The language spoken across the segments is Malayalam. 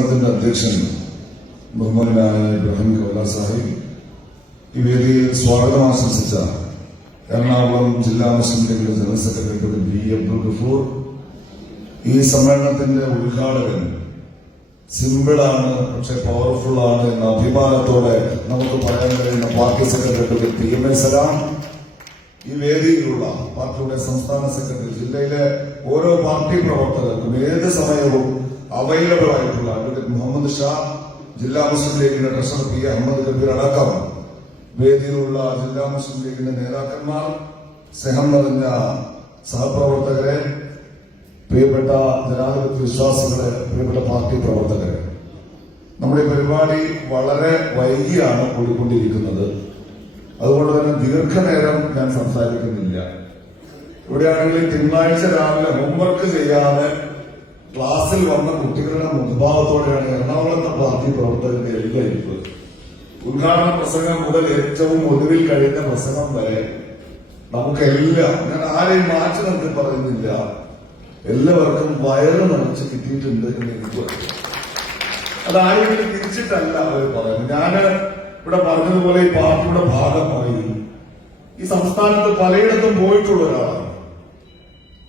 അധ്യക്ഷൻ ബഹുമാനായ ഇബ്രാഹിം കൗല സാഹിബ്, ഈ വേദിയിൽ സ്വാഗതം ആശംസിച്ച എറണാകുളം ജില്ലാ മുസ്ലിം ലീഗിന്റെ general secretary B Abdul Gafoor, ഈ സമ്മേളനത്തിന്റെ ഉദ്ഘാടകൻ സിമ്പിളാണ് പക്ഷെ പവർഫുൾ ആണ് എന്ന അഭിമാനത്തോടെ നമുക്ക് പറയാൻ കഴിയുന്ന party secretary P M A Salam, ഈ വേദിയിലുള്ള പാർട്ടിയുടെ സംസ്ഥാന സെക്രട്ടറി, ജില്ലയിലെ ഓരോ പാർട്ടി പ്രവർത്തകർക്കും ഏത് സമയവും അവൈലബിൾ ആയിട്ടുള്ള അഡ്വക്കേറ്റ് മുഹമ്മദ് ഷാ, ജില്ലാ മുസ്ലിം ലീഗിന്റെ ട്രഷറർ പി അഹമ്മദ് കബീർ അടക്കം വേദിയിലുള്ള ജില്ലാ മുസ്ലിം ലീഗിന്റെ നേതാക്കന്മാർ, സ്നേഹം നിറഞ്ഞ സഹപ്രവർത്തകരെ, പ്രിയപ്പെട്ട ജനാധിപത്യ വിശ്വാസികളെ, പ്രിയപ്പെട്ട പാർട്ടി പ്രവർത്തകരെ, നമ്മുടെ പരിപാടി വളരെ വൈകിയാണ് കൂടിക്കൊണ്ടിരിക്കുന്നത്. അതുകൊണ്ട് തന്നെ ദീർഘനേരം ഞാൻ സംസാരിക്കുന്നില്ല. ഇവിടെയാണെങ്കിൽ തിങ്കളാഴ്ച രാവിലെ ഹോംവർക്ക് ചെയ്യാതെ ക്ലാസ്സിൽ വന്ന കുട്ടികളുടെ മുഖഭാവത്തോടെയാണ് എറണാകുളത്തെ പാർട്ടി പ്രവർത്തകരുടെ എല്ലാം ഇരിപ്പ്. ഉദ്ഘാടന പ്രസംഗം മുതൽ ഏറ്റവും ഒടുവിൽ കഴിഞ്ഞ പ്രസംഗം വരെ നമുക്കെല്ലാം, ഞാൻ ആരെയും മാറ്റി നിർത്തി പറയുന്നില്ല, എല്ലാവർക്കും വയറ് നിറച്ച് കിട്ടിയിട്ടുണ്ട് എന്ന് എനിക്ക് അതാരെങ്കിലും തിരിച്ചിട്ടല്ല അവർ പറയുന്നത്. ഞാന് ഇവിടെ പറഞ്ഞതുപോലെ ഈ പാർട്ടിയുടെ ഭാഗമായി ഈ സംസ്ഥാനത്ത് പലയിടത്തും പോയിട്ടുള്ള ഒരാളാണ്.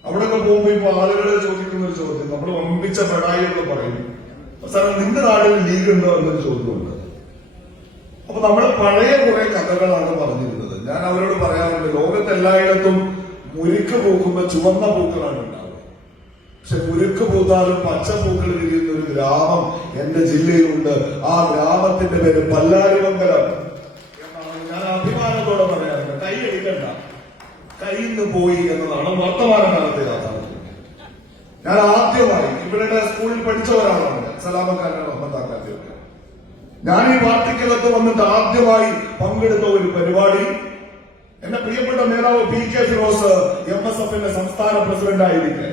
അവിടെയൊക്കെ പോകുമ്പോ ഇപ്പൊ ആളുകളെ ചോദിക്കുന്ന ഒരു ചോദ്യം, നമ്മൾ വമ്പിച്ച പെടായികളൊക്കെ പറയും, അവസാനം നിന്റെ നാട്ടിൽ ലീഗ് ഉണ്ടോ എന്നൊരു ചോദ്യമുണ്ട്. അപ്പൊ നമ്മൾ പഴയ കുറെ കഥകളാണ് പറഞ്ഞിരുന്നത്. ഞാൻ അവരോട് പറയാറുണ്ട്, ലോകത്ത് എല്ലായിടത്തും മുരുക്ക് പൂക്കുമ്പോ ചുവന്ന പൂക്കളാണ് ഉണ്ടാവുക. പക്ഷെ മുരുക്ക് പൂത്താലും പച്ചപ്പൂക്കൾ വിരിയുന്ന ഒരു ഗ്രാമം എന്റെ ജില്ലയിലുണ്ട്. ആ ഗ്രാമത്തിന്റെ പേര് പല്ലാരിമംഗലം എന്നാണ്. ഞാൻ അഭിമാനത്തോടെ പറയാറുണ്ട്. കൈ എടുക്കണ്ട, കയ്യിന്ന് പോയി എന്നതാണ് വർത്തമാനകാലത്തെ യാഥാർത്ഥ്യം. ഞാൻ ആദ്യമായി ഇവരുടെ സ്കൂളിൽ പഠിച്ച ഒരാളാണ്, സലാമക്കാരൻ റഹ്മത്താക്കാദ്യമൊക്കെ. ഞാൻ ഈ പാർട്ടിക്കകത്ത് വന്നിട്ട് ആദ്യമായി പങ്കെടുത്ത ഒരു പരിപാടി, എന്റെ പ്രിയപ്പെട്ട നേതാവ് പി കെ ഫിറോസ് MSFന്റെ സംസ്ഥാന പ്രസിഡന്റ് ആയിരിക്കെ,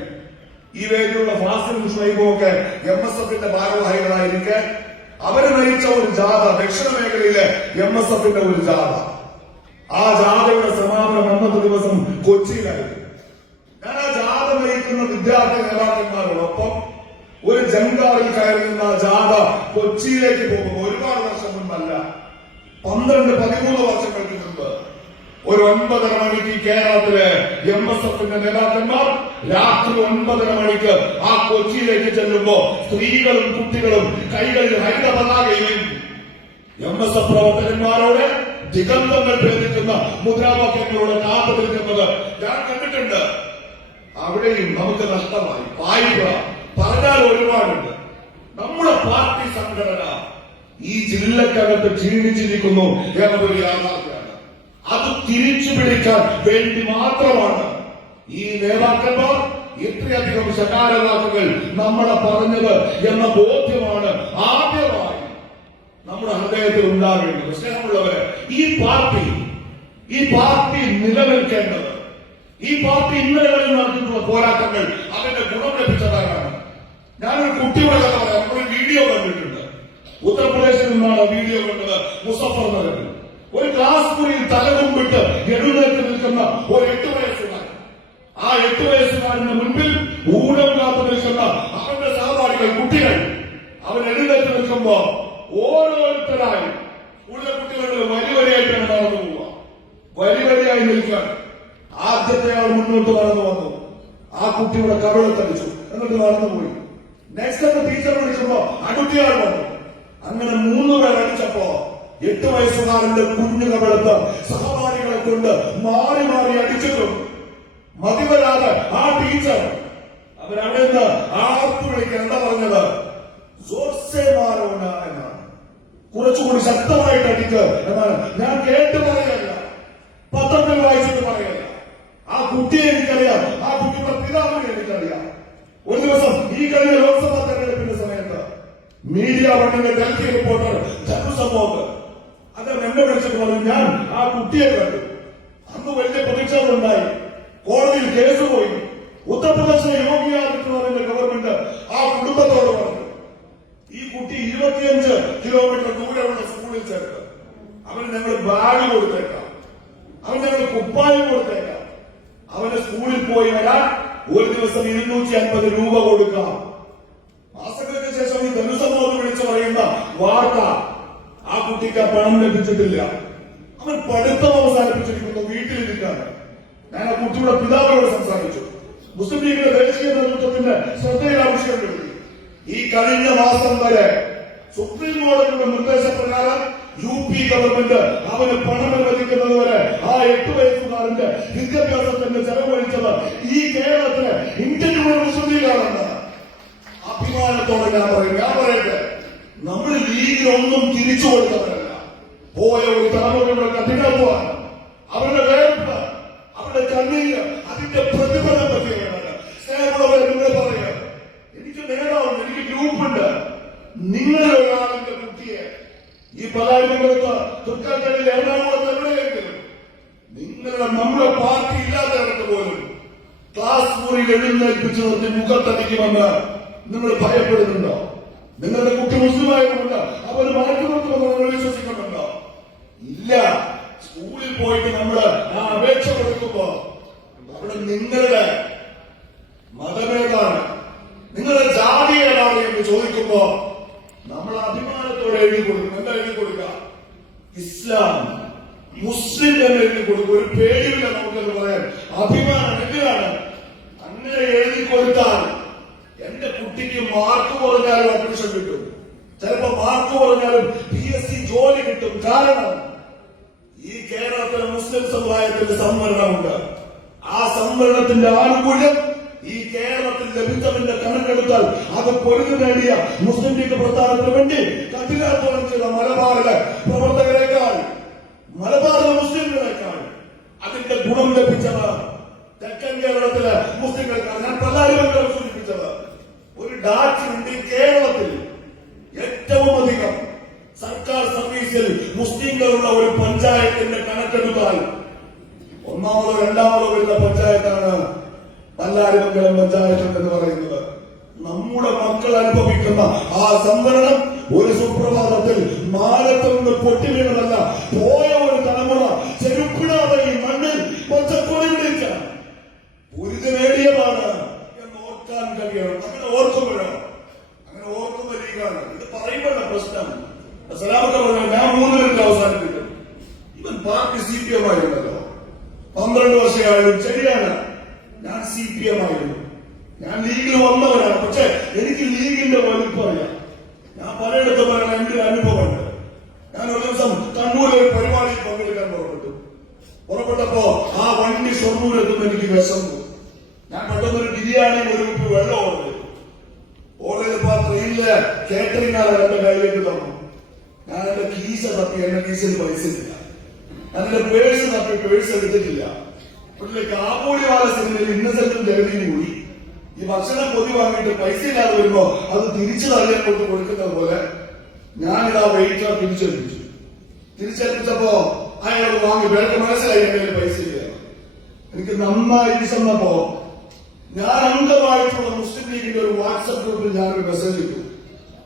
ഈ വേദിയുള്ള ഫാസിലും ഷുഹൈബും ഒക്കെ MSFന്റെ ഭാരവാഹികളായിരിക്കെ അവര് നയിച്ച ഒരു ജാഥ, ദക്ഷിണ മേഖലയിലെ MSFന്റെ ഒരു ജാഥ, ആ ജാഥയുടെ സമാപനം അന്നത്തെ ദിവസം കൊച്ചിയിലായിരുന്നു. ഞാൻ ആ ജാഥ നയിക്കുന്ന വിദ്യാർത്ഥി നേതാക്കന്മാരോടൊപ്പം ഒരു ജങ്കാറിൽ കയറി നിന്ന ജാഥ കൊച്ചിയിലേക്ക് പോകുമ്പോൾ ഒരുപാട് വർഷം മുൻപല്ല, 12-13 വർഷങ്ങൾക്ക് മുൻപ് ഒരു 9:30 മണിക്ക് കേരളത്തിലെ MSFന്റെ നേതാക്കന്മാർ രാത്രി 9:30 മണിക്ക് ആ കൊച്ചിയിലേക്ക് ചെല്ലുമ്പോ സ്ത്രീകളും കുട്ടികളും കൈകളിൽ ഹരിത പതാകയും MSF പ്രവർത്തകന്മാരോട് ദിഗന്ധങ്ങൾ ഭേദിക്കുന്ന മുദ്രാവാക്യങ്ങളോട് കാത്തു നിൽക്കുന്നത് ഞാൻ കണ്ടിട്ടുണ്ട്. അവിടെയും നമുക്ക് നഷ്ടമായി. വായ്പ പറഞ്ഞാൽ ഒരുപാടുണ്ട്. നമ്മുടെ പാർട്ടി സംഘടന ഈ ജില്ലക്കകത്ത് ക്ഷീണിച്ചിരിക്കുന്നു എന്നതൊരു യാഥാർത്ഥ്യമാണ്. അത് തിരിച്ചു പിടിക്കാൻ വേണ്ടി മാത്രമാണ് ഈ നേതാക്കന്മാർ ഇത്രയധികം ശകാരവാക്കുകൾ നമ്മളെ പറഞ്ഞത് എന്ന ബോധ്യമാണ് ആദ്യമായി നമ്മുടെ ഹൃദയത്തിൽ ഉണ്ടാകേണ്ടത്. സ്നേഹമുള്ളവരെ, ഈ പാർട്ടി നിലനിൽക്കേണ്ടത്, ഈ പാർട്ടി ഇന്നലകളിൽ നടത്തിയിട്ടുള്ള പോരാട്ടങ്ങൾ അതിന്റെ ഗുണം ലഭിച്ചതാണ്. ഞാനൊരു കുട്ടിയുടെ കഥ പറയാം. നമ്മളൊരു വീഡിയോ കണ്ടിട്ടുണ്ട്. ഉത്തർപ്രദേശിൽ നിന്നാണ് വീഡിയോ കണ്ടത്. മുസഫർ നഗറിൽ ഒരു ക്ലാസ് മുറിയിൽ തലകുമ്പിട്ട് എഴുന്നേറ്റ് നിൽക്കുന്ന ഒരു 8 വയസ്സുകാരൻ. ആ 8 വയസ്സുകാരന്റെ മുൻപിൽ ഊഴം കാത്തു നിൽക്കുന്ന അവന്റെ സഹപാഠികൾ, കുട്ടികൾ. അവൻ എഴുന്നേറ്റ് നിൽക്കുമ്പോ ഓരോരുത്തരായി സ്കൂളിലെ കുട്ടികളുടെ വരിവരിയായിട്ടാണ് നടന്നു പോവുക. വരിവരിയായി നിൽക്കാൻ ആദ്യത്തെ ആൾ മുന്നോട്ട് നടന്നു വന്നു. ആ കുട്ടിയുടെ കവിളത്തടിച്ചു, എന്നിട്ട് നടന്നുപോയി. നെക്സ്റ്റ് എന്ന് ടീച്ചർ വിളിക്കുമ്പോ അടുത്തയാൾ വന്നു. അങ്ങനെ 3 പേർ അടിച്ചപ്പോ 8 വയസ്സുകാരന്റെ കുഞ്ഞു കവിളത്ത് സഹപാഠികളെ കൊണ്ട് മാറി മാറി അടിച്ചിട്ടും മതിവരാതെ ആ ടീച്ചർ അവരവിടെ നിന്ന് ആർത്തു വിളിക്കാൻ എന്താ പറഞ്ഞത്? സോർസേ മാറോന എന്നാണ്. കുറച്ചുകൂടി ശക്തമായിട്ട് അടിക്ക് എന്നാണ്. ഞാൻ കേട്ട് പറയല്ല, പത്രത്തിൽ വായിച്ചിട്ട് പറയല്ല. ആ കുട്ടിയെ എനിക്കറിയാം, ആ കുട്ടിയുടെ പിതാവിനെ എനിക്കറിയാം. ഒരു ദിവസം ഈ കഴിഞ്ഞ ലോക്സഭാ തെരഞ്ഞെടുപ്പിന്റെ സമയത്ത് മീഡിയ വണ്ണിന്റെ ഡൽഹി റിപ്പോർട്ടർ ജനുസമോഗ് അദ്ദേഹം എന്നെ വിളിച്ചിട്ട് പറഞ്ഞു, ഞാൻ ആ കുട്ടിയെ കണ്ടു. അന്ന് വലിയ പ്രതീക്ഷകളുണ്ടായി. കോടതിയിൽ കേസ് പോയി. ഉത്തർപ്രദേശിലെ യോഗി ആദിത്യനാഥിന്റെ ഗവൺമെന്റ് ആ കുടുംബത്തോട് പറഞ്ഞു, ഈ കുട്ടി 25 കിലോമീറ്റർ ദൂരെയുള്ള സ്കൂളിൽ ചേർത്ത് അവന് ഞങ്ങൾ ബാഗ് കൊടുത്തേക്കാം, അവന് ഞങ്ങൾ കുപ്പായം കൊടുത്തേക്കാം, അവന് സ്കൂളിൽ പോയി വരാൻ ഒരു ദിവസം 250 രൂപ കൊടുക്കാം. മാസങ്ങൾക്ക് ശേഷം ഈ ധനുസമോദ് വാർത്ത ആ കുട്ടിക്ക് ആ പണം ലഭിച്ചിട്ടില്ല. അവൻ പഠിത്തം അവസാനിപ്പിച്ചിരിക്കുന്നു, വീട്ടിലിരിക്കാണ്. ഞാൻ ആ കുട്ടിയുടെ പിതാവിനോട് സംസാരിച്ചു. മുസ്ലിം ലീഗിന്റെ ദേശീയ നേതൃത്വത്തിന്റെ ശ്രദ്ധയിൽ ആവശ്യമുണ്ട്. ഈ കഴിഞ്ഞ മാസം വരെ സുപ്രീം കോടതിയുടെ നിർദ്ദേശപ്രകാരം UP ഗവൺമെന്റ് അവന് പണം അനുവദിക്കുന്നത് വരെ ആ 8 വയസ്സുകാരന്റെ വിദ്യാഭ്യാസത്തിന്റെ ചെലവഴിച്ചത് ഈ കേരളത്തിലെ ഇന്ത്യൻ മുസ്ലിം ലീഗാണെന്ന് അഭിമാനത്തോടെ ഞാൻ പറയട്ടെ. നമ്മൾ ലീഗിനൊന്നും തിരിച്ചു കൊടുക്കുന്നവരല്ല. പോയ ഒരു തലമുറയുടെ കഠിനാധ്വാനം, അവരുടെ വേർപ്പ്, അവരുടെ കണ്ണീര്, അതിന്റെ പ്രതിഫലം പറ്റിയാണ് സ്നേഹമുള്ളവരെ നിങ്ങൾ പറയുക. എനിക്ക് നേതാവുണ്ട്, എനിക്ക് ഗ്രൂപ്പുണ്ട്. നിങ്ങളിൽ ഒരാളിന്റെ കുട്ടിയെ ഈ പലാരിമംഗലത്ത്, തൃക്കാക്കരയിൽ, എറണാകുളത്ത് എവിടെയെങ്കിലും നമ്മുടെ പാർട്ടി ഇല്ലാത്തവർക്ക് പോലും ക്ലാസ് മുറിയിൽ എഴുന്നേൽപ്പിച്ചു നിർത്തി മുഖത്തടിക്കുമെന്ന് നിങ്ങൾ ഭയപ്പെടുന്നുണ്ടോ? നിങ്ങളുടെ കുട്ടി മുസ്ലിമായതുകൊണ്ട് അവര് മാറ്റി നിർത്തുമെന്ന് നിങ്ങൾ വിശ്വസിക്കുന്നുണ്ടോ? ഇല്ല. സ്കൂളിൽ പോയിട്ട് നമ്മള് ആ അപേക്ഷ കൊടുക്കുമ്പോ അവിടെ നിങ്ങളുടെ മതമേതാണ്, നിങ്ങളുടെ ജാതി ഏതാണ് എന്ന് ചോദിക്കുമ്പോ നമ്മൾ അഭിമാനത്തോടെ എഴുതി കൊടുക്കും. എന്താ എഴുതി കൊടുക്കുക? ഇസ്ലാം, മുസ്ലിം എന്ന് എഴുതി കൊടുക്കും. ഒരു പേടിയില്ല നമുക്കെന്ന് പറയാൻ. അഭിമാനം എന്തിനാണ്? അങ്ങനെ എഴുതി കൊടുത്താൽ എന്റെ കുട്ടിക്ക് മാർക്ക് കുറഞ്ഞാലും അഡ്മിഷൻ കിട്ടും, ചിലപ്പോ മാർക്ക് കുറഞ്ഞാലും PSC ജോലി കിട്ടും. കാരണം ഈ കേരളത്തിലെ മുസ്ലിം സമുദായത്തിന്റെ സംവരണമുണ്ട്. ആ സംവരണത്തിന്റെ ആനുകൂല്യം ഈ കേരളത്തിൽ ലഭിച്ചതിന്റെ കണക്കെടുത്താൽ അത് പൊരുതി നേടിയ മുസ്ലിം ലീഗ് പ്രസ്ഥാനത്തിന് വേണ്ടി കഠിനാധ്വാനം ചെയ്ത മലബാറിലെ പ്രവർത്തകരെക്കാൾ, മലബാറിലെ മുസ്ലിങ്ങളെക്കാൾ അതിന്റെ ഗുണം ലഭിച്ചത് തെക്കൻ കേരളത്തിലെ മുസ്ലിങ്ങൾക്കാണ്. ഞാൻ പലാരിമംഗലം സൂചിപ്പിച്ചത് ഒരു ഡാറ്റയുണ്ട്. കേരളത്തിൽ ഏറ്റവും അധികം സർക്കാർ സർവീസിൽ മുസ്ലിങ്ങളുള്ള ഒരു പഞ്ചായത്തിന്റെ കണക്കെടുത്താൽ ഒന്നാമതോ രണ്ടാമതോ വരുന്ന പഞ്ചായത്താണ് പല്ലാരിമംഗലം പഞ്ചായത്ത് എന്ന് പറയുന്നത്. നമ്മുടെ മക്കൾ അനുഭവിക്കുന്ന ആ സംവരണം ഒരു സുപ്രഭാതത്തിൽ മാനത്ത് നിന്ന് പൊട്ടിവീണതല്ല. പോയ ഒരു തലമുറ ചെരുപ്പിടാതെ ഈ മണ്ണിൽ പച്ചക്കൊടി വിളിക്കാൻ പൊരുതി നേടിയതാണ് എന്ന് ഓർക്കാൻ കഴിയണം. അങ്ങനെ ഓർക്കുമ്പോഴോ, അങ്ങനെ ഓർക്കുന്ന ലീഗാണ് ഇത് പറയുമ്പോഴാണ് പ്രശ്നം. സലാമൊക്കെ പറഞ്ഞു, ഞാൻ 3 മിനിറ്റ് അവസാനിപ്പിക്കും. ഇവൻ പാർട്ടി CPM ആയിരുന്നല്ലോ, 12 വർഷമായാലും. ശരിയാണ്, ഞാൻ CPM ആയിരുന്നു, ഞാൻ ലീഗിൽ വന്നവരാണ്. പക്ഷെ എനിക്ക് ലീഗിന്റെ വലിപ്പം അറിയാം. ഞാൻ പലയിടത്തും പറയാൻ എന്റെ അനുഭവമുണ്ട്. ഞാൻ ഒരു ദിവസം കണ്ണൂരിൽ ഒരു പരിപാടിയിൽ പങ്കെടുക്കാൻ പുറപ്പെട്ടപ്പോ ആ വണ്ടി ഷൊർണൂരെത്തുമ്പോൾ എനിക്ക് വിശന്നു. ഞാൻ പെട്ടെന്നൊരു ബിരിയാണിയും ഒരു കുപ്പി വെള്ളം ഓർഡർ ചെയ്തപ്പോ ട്രെയിനിലെ കേറ്ററിംഗ് ആളെ എന്റെ കയ്യിലേക്ക് തന്നു. ഞാൻ എന്റെ കീശ തപ്പി, എന്റെ കീശയിൽ പൈസ ഇല്ല. ഞാൻ എന്റെ പേഴ്സ് തപ്പി, പേഴ്സ് എടുത്തിട്ടില്ല. കാബൂളിവാല സിനിമയിൽ ഇന്നസെന്റും ജഗതിയും കൂടി ഈ ഭക്ഷണം പൊതി വാങ്ങിയിട്ട് പൈസ ഇല്ലാതെ വരുമ്പോ അത് തിരിച്ചു തള്ളിയാൻ കൊണ്ട് കൊടുക്കുന്നത് പോലെ ഞാനിതാ വെയിറ്റർ തിരിച്ചേൽപ്പിച്ചപ്പോ അയാൾ വാങ്ങി. വേറെ മനസ്സിലായി എന്റെ കയ്യിൽ പൈസ ഇല്ല. എനിക്ക് നന്നായി വിശന്നപ്പോ ഞാൻ അംഗമായിട്ടുള്ള മുസ്ലിം ലീഗിന്റെ ഒരു വാട്സപ്പ് ഗ്രൂപ്പിൽ ഞാനൊരു മെസ്സേജ് ഇട്ടു.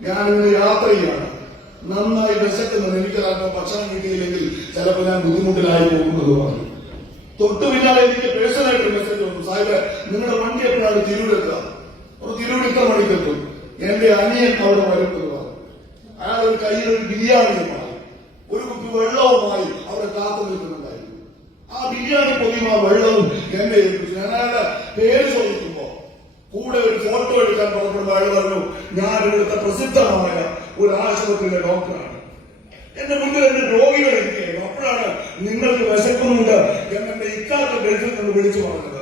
ഞാനിങ്ങനെ യാത്ര ചെയ്യാണ്, നന്നായി വിശക്കുന്നത്, എനിക്കതല്പം ഭക്ഷണം കിട്ടിയില്ലെങ്കിൽ ചിലപ്പോൾ ഞാൻ ബുദ്ധിമുട്ടിലായി പോകുന്നത് പറഞ്ഞു. തൊട്ടു പിന്നാലെ എനിക്ക് പേഴ്സണലായിട്ട് മെസ്സേജ് വന്നു, സാഹിബ് നിങ്ങളുടെ വണ്ടി എപ്പോഴാണ് തിരൂരെത്തുക? തിരൂർ ഇത്ര മണിക്കെത്തും, എന്റെ അനിയൻ അവിടെ വരുന്നത് പറഞ്ഞു. അയാൾ ഒരു കയ്യിൽ ഒരു ബിരിയാണിയുമായി ഒരു കുപ്പി വെള്ളവുമായി അവിടെ കാത്തു നിൽക്കുന്നുണ്ടായിരുന്നു. ആ ബിരിയാണി പൊതിയും ആ വെള്ളവും എന്നെ ഏൽപ്പിച്ചു. ഞാൻ അയാളുടെ പേര് ചോദിക്കുമ്പോ കൂടെ ഒരു ഫോട്ടോ എടുക്കാൻ പുറപ്പെടുന്ന അയാൾ പറഞ്ഞു, ഞാൻ ഇവിടുത്തെ പ്രസിദ്ധമായ ഒരു ആശുപത്രിയിലെ ഡോക്ടറാണ്, എന്റെ മുന്നിൽ എന്റെ രോഗികൾ ഇരിക്കുകയായിരുന്നു. അപ്പോഴാണ് നിങ്ങൾക്ക് വിശക്കുന്നുണ്ട് എന്നെ ഇക്കാലത്ത് ഗൾഫിൽ നിന്ന് വിളിച്ചു പറഞ്ഞത്.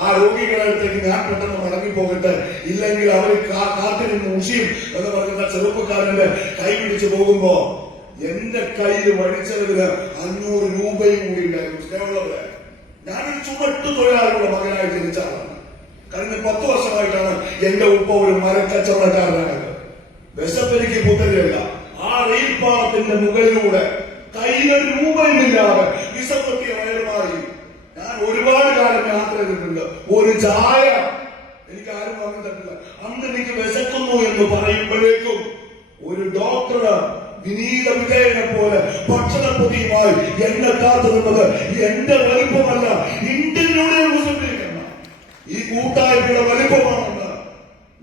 ആ രോഗികളുടെ അടുത്തേക്ക് ഞാൻ പെട്ടെന്ന് മടങ്ങിപ്പോകട്ടെ, ഇല്ലെങ്കിൽ അവർ കാത്തിരുന്ന് ഉഷിയും എന്ന് പറയുന്ന ചെറുപ്പക്കാരന്റെ കൈ പിടിച്ചു പോകുമ്പോ എന്റെ കയ്യിൽ വഴിച്ചതിന് 500 രൂപയും കൂടി ഉണ്ടായിരുന്നു. സ്നേഹമുള്ളവരെ, ഞാനൊരു ചുമട്ടു തൊഴിലാളിയുടെ മകനായി ജനിച്ച ആളാണ്. കഴിഞ്ഞ 10 വർഷമായിട്ടാണ് എന്റെ ഉപ്പ ഒരു മരക്കച്ചവടക്കാരനായത്. വിശപ്പെനിക്ക് പുത്തരിയല്ല. ആ റെയിൽപാളത്തിന്റെ മുകളിലൂടെ കയ്യിൽ രൂപയില്ലാതെ വിശപ്പെത്തിയ വയറുമാറി ഞാൻ ഒരുപാട് കാലം യാത്ര ചെയ്തിട്ടുണ്ട്. ഒരു ചായ എനിക്ക് ആരും വാങ്ങി തരില്ല. അന്ന് എനിക്ക് വിശക്കുന്നു എന്ന് പറയുമ്പോഴേക്കും ഒരു ഡോക്ടർ വിനീത വിജയനെ പോലെ ഭക്ഷണപ്പൊതിയുമായി എന്നെ കാത്തു നിന്നത് എന്റെ വലിപ്പമല്ല, ഇന്ത്യൻ യൂണിയൻ മുസ്ലിം ലീഗാണ്. ഈ കൂട്ടായ്മയുടെ വലിപ്പമാണെന്ന്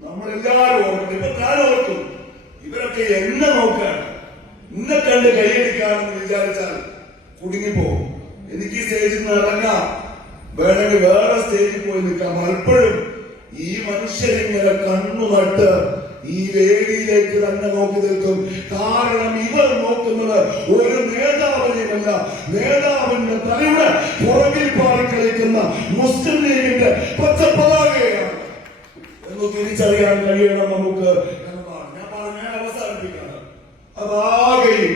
നമ്മളെല്ലാവരും ഓർക്കണം. ഇപ്പൊ ഞാൻ ഓർക്കും, ഇവരൊക്കെ ഇവരൊക്കെ എന്നെ നോക്കുകയാണ്, ഇന്നെ കണ്ട് കൈയടിക്കാണെന്ന് വിചാരിച്ചാൽ കുടുങ്ങിപ്പോകും. എനിക്ക് ഈ സ്റ്റേജിൽ നിന്ന് ഇറങ്ങാം, വേണമെങ്കിൽ വേറെ സ്റ്റേജിൽ പോയി നിൽക്കാം. പലപ്പോഴും ഈ മനുഷ്യരിങ്ങനെ കണ്ണു നട്ട് ഈ വേദിയിലേക്ക് തന്നെ നോക്കി നിൽക്കും. കാരണം ഇവർ നോക്കുന്നത് ഒരു നേതാവിനെയല്ല, നേതാവിന്റെ തലയുടെ പുറകിൽ പാടി കളിക്കുന്ന മുസ്ലിം ലീഗിന്റെ പച്ചപ്പതാകയാണ് എന്ന് തിരിച്ചറിയാൻ കഴിയണം നമുക്ക് എന്നതാണ് ഞാൻ അവസാനിപ്പിക്കുന്നത്. അതാകെയും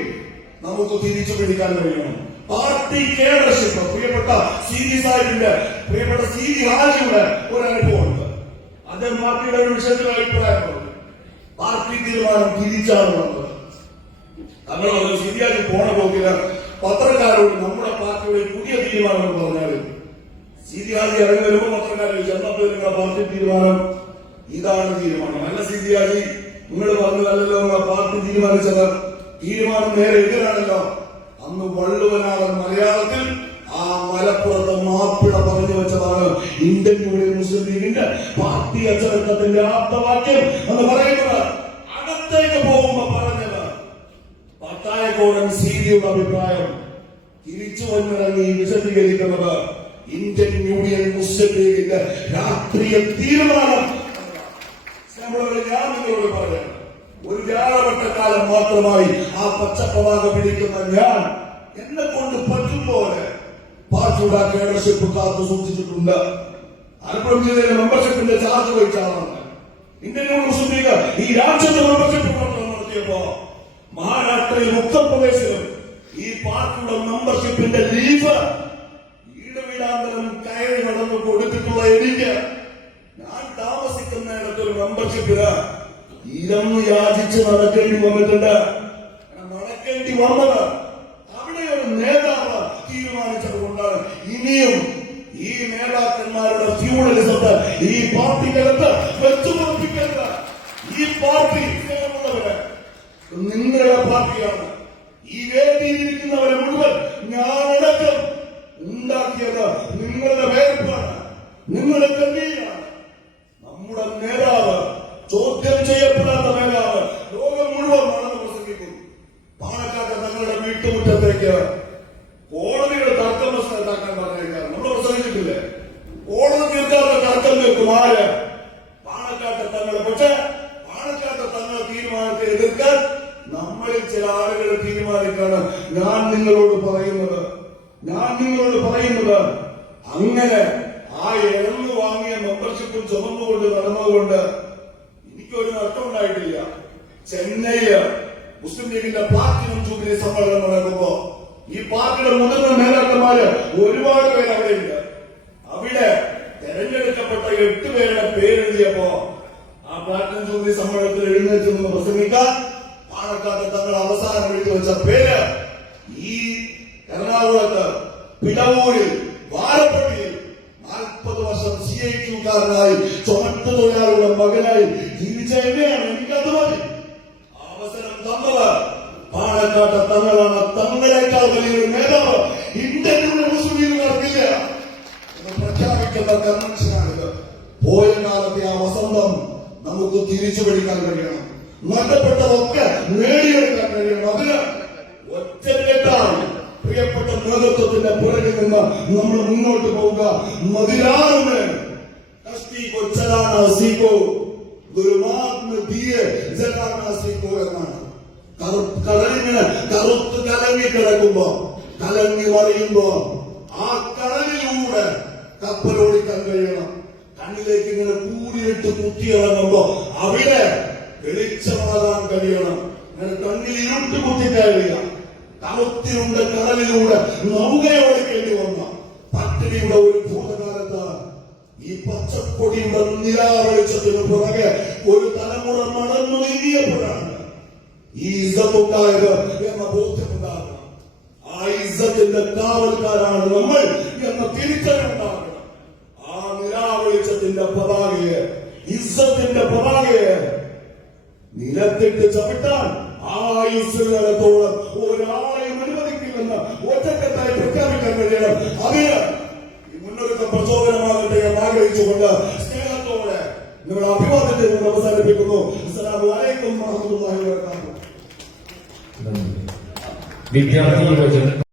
നമുക്ക് തിരിച്ചു പിടിക്കാൻ കഴിയണം. പാർട്ടി കേഡർഷിപ്പ്, പ്രിയപ്പെട്ട സി.ഡി. സാഹിബിന്റെ, പ്രിയപ്പെട്ട സി.ഡി. ഹാജിയുടെ ഒരു അനുഭവമുണ്ട്. അദ്ദേഹം പാർട്ടിയുടെ ഒരു വിഷയത്തിൽ അഭിപ്രായം പറഞ്ഞു. പാർട്ടി തീരുമാനം തിരിച്ചാണ് വന്നത്. നമ്മൾ സി.ഡി. പോണ പോക്കില്ല പത്രക്കാരോട് നമ്മുടെ പാർട്ടിയുടെ പുതിയ തീരുമാനം എന്ന് പറഞ്ഞാൽ സി.ഡി. ഹാജി ഇറങ്ങി വരുമ്പോൾ പത്രക്കാർ ചെന്നപ്പോ നിങ്ങളുടെ പാർട്ടി തീരുമാനം ഇതാണ് തീരുമാനം. അല്ല സി.ഡി. ഹാജി, നിങ്ങൾ പറഞ്ഞതല്ലോ നിങ്ങളുടെ പാർട്ടി തീരുമാനിച്ചത്, തീരുമാനം നേരെ എതിരാണല്ലോ. അന്ന് വള്ളുവനാടൻ മലയാളത്തിൽ ആ മലപ്പുറത്ത് മാപ്പിള പറഞ്ഞു വെച്ചതാണ് ഇന്ത്യൻ യൂണിയൻ മുസ്ലിം ലീഗിന്റെ പാർട്ടി അച്ചടക്കത്തിന്റെ ആപ്തവാക്യം എന്ന് പറയുന്നത്. അകത്തേക്ക് പോകുമ്പോ പറഞ്ഞത് പട്ടായക്കോടൻ സി.ഡിയുടെ അഭിപ്രായം തിരിച്ചു വന്നിറങ്ങി വിശദീകരിക്കുന്നത് ഇന്ത്യൻ യൂണിയൻ മുസ്ലിം ലീഗിന്റെ രാഷ്ട്രീയ തീരുമാനം. ഞാൻ നിങ്ങളോട് പറയാം, ഒരു വ്യാഴവട്ടക്കാലം മാത്രമായി ആ പച്ചപ്പതാക പിടിക്കുന്ന ഞാൻ എന്നെ കൊണ്ട് പറ്റുമ്പോലെ പാർട്ടിയുടെ കേഡർഷിപ്പ് കാത്തു സൂക്ഷിച്ചിട്ടുണ്ട്. മലപ്പുറം ജില്ലയിലെ മെമ്പർഷിപ്പിന്റെ ചാർജ് വഹിച്ച ആളാണ്. ഇന്ത്യൻ യൂണിയൻ മുസ്ലിം ലീഗ് ഈ രാജ്യത്തെ മെമ്പർഷിപ്പ് പ്രവർത്തനം നടത്തിയപ്പോ മഹാരാഷ്ട്രയിൽ ഉത്തർപ്രദേശിലും ഈ പാർട്ടിയുടെ മെമ്പർഷിപ്പിന്റെ ലീഫ് വീടാന്തരം കയറി നടന്നു കൊടുത്തിട്ടുള്ള എനിക്ക്, ഞാൻ താമസിക്കുന്നിടത്തൊരു മെമ്പർഷിപ്പിന് ഇരന്നു യാചിച്ച് നടക്കേണ്ടി വന്നിട്ടുണ്ട്. നടക്കേണ്ടി വന്നത് അവിടെ ഒരു നേതാവ് തീരുമാനിച്ചത് കൊണ്ടാണ്. ഇനിയും ഈ നേതാക്കന്മാരുടെ ഫ്യൂഡലിസത്തെ ഈ പാർട്ടിക്കകത്ത് വെച്ചുപറപ്പിക്കരുത്. ഈ പാർട്ടി ഉള്ളവര് നിങ്ങളുടെ പാർട്ടിയാണ്. ഈ വേദിയിലിരിക്കുന്നവരെ മുഴുവൻ ഞാനടക്കം ഉണ്ടാക്കിയത് നിങ്ങളുടെ വേർപ്പാണ്, നിങ്ങളുടെ കണ്ണീരാണ്. നമ്മുടെ നേതാവ്, ചോദ്യം ചെയ്യപ്പെടാത്ത നേതാവ്, ലോകം മുഴുവൻ നടന്ന് പ്രസംഗിക്കും. പാണക്കാട്ട് തങ്ങളുടെ വീട്ടുമുറ്റത്തേക്ക് കോടതിയുടെ തർക്കം മനസ്സിലാക്കാൻ പറഞ്ഞേക്കാം. നമ്മൾ പ്രസംഗിച്ചിട്ടില്ലേ? കോടതി തീർക്കാത്ത തർക്കം തീർക്കും ആര്? പാണക്കാട്ട് തങ്ങൾ. പക്ഷെ പാണക്കാട്ട് തങ്ങളുടെ തീരുമാനത്തെ എതിർക്കാൻ നമ്മളിൽ ചില ആളുകൾ തീരുമാനിക്കാണ്. ഞാൻ നിങ്ങളോട് പറയുന്നത് അങ്ങനെ ആ ഇഴന്നു വാങ്ങിയ മെമ്പർഷിപ്പും ചുമന്നുകൊണ്ട് നടന്നതുകൊണ്ട് എനിക്കൊരു നഷ്ടം ഉണ്ടായിട്ടില്ല. ചെന്നൈയില് മുസ്ലിം ലീഗിന്റെ പ്ലാറ്റിനം ജൂബിലി സമ്മേളനം നടക്കുമ്പോ ഈ പാർട്ടിയുടെ മുതിർന്ന നേതാക്കന്മാര് ഒരുപാട് പേര് അവിടെയുണ്ട്. അവിടെ തെരഞ്ഞെടുക്കപ്പെട്ട 8 പേരുടെ പേരെഴുതിയപ്പോ ആ പ്ലാറ്റിനം ജൂബിലി സമ്മേളനത്തിൽ എഴുന്നേറ്റ് നിന്ന് പ്രസംഗിക്കാൻ പാണക്കാട്ട് തങ്ങൾ അവസാനം എഴുതി വെച്ച പേര് ഈ എറണാകുളത്ത് പിടവൂരിൽ വാരപ്പള്ളിയിൽ 40 വർഷം CIQ-കാരനായി ചുമട്ട് തൊഴിലാളിയുടെ മകനായി ജീവിച്ച എന്നെയാണ്. എനിക്കത് മതി. അവസരം തന്നത് പാണക്കാട്ട് തങ്ങളാണ്. തങ്ങളെക്കാൾ വലിയൊരു നേതാവ് ഇന്ത്യൻ മുസ്ലിം ലീഗുകാർക്കില്ല എന്ന് പ്രഖ്യാപിക്കുന്ന കൺവെൻഷനാണിത്. പോയ കാലത്തെ ആ വസന്തം നമുക്ക് തിരിച്ചു പിടിക്കാൻ കഴിയണം. നഷ്ടപ്പെട്ടതൊക്കെ നേടിയെടുക്കാൻ കഴിയണം. അതിന് ഒറ്റക്കെട്ടാണ് പ്രിയപ്പെട്ട നേതൃത്വത്തിന്റെ പുറകിൽ നിന്ന് നമ്മൾ മുന്നോട്ട് പോവുക. മതിരാറുമേ കഷ്ടിക്കോ ചലാന സീക്കോ ദുർമാർഗ്ഗ ദിയെ ജലാന സീക്കോ എന്നാണ്. കടലിങ്ങനെ കറുത്ത് കലങ്ങി കിടക്കുമ്പോ, കലങ്ങി മറിയുമ്പോ ആ കടലിലൂടെ കപ്പലോടിക്കാൻ കഴിയണം. കണ്ണിലേക്ക് ഇങ്ങനെ കൂടിയിട്ട് കുത്തിയിറങ്ങുമ്പോ അവിടെ വെളിച്ചമാകാൻ കഴിയണം. അങ്ങനെ കണ്ണിൽ ഇരുട്ട് കുത്തിക്കയറിയ കറുത്തിരുണ്ട കടലിലൂടെ നൗകയോടിക്കേണ്ടി വന്ന പട്ടിണിയുടെ ഒരു ഭൂതകാലത്ത് ഈ പച്ചപ്പൊടിയുടെ നിലാവെളിച്ചത്തിന് പുറകെ ഒരു തലമുറ നടന്നു നീങ്ങിയപ്പോഴാണ് ഈ ഇസ്സത്തുണ്ടായത് എന്ന ബോധ്യമുണ്ടാകണം. ആ ഇസ്സത്തിന്റെ കാവൽക്കാരാണ് നമ്മൾ എന്ന തിരിച്ചറിവുണ്ടാകണം. ആ നിലാവെളിച്ചത്തിന്റെ പതാകയെ, ഇസ്സത്തിന്റെ പതാകയെ നിലത്തിട്ട് ചവിട്ടാൻ ആയുസ്സുകാലത്തോളം ഒരാളെയും അനുവദിക്കില്ലെന്ന് ഒറ്റക്കെട്ടായി പ്രഖ്യാപിക്കാൻ കഴിയണം. അതിന് ഈ മുന്നൊരുക്കം പ്രചോദനമാകട്ടെ എന്ന് ആഗ്രഹിച്ചുകൊണ്ട് സ്നേഹത്തോടെ നിങ്ങൾ അഭിവാദ്യത്തെ കൊണ്ട് അവസാനിപ്പിക്കുന്നു. അസ്സലാമു അലൈക്കും വറഹ്മത്തുള്ളാഹി വറഹ്മത്തുള്ളാഹി വബറകാതുഹു. വിദ്യാർത്ഥി യുവജന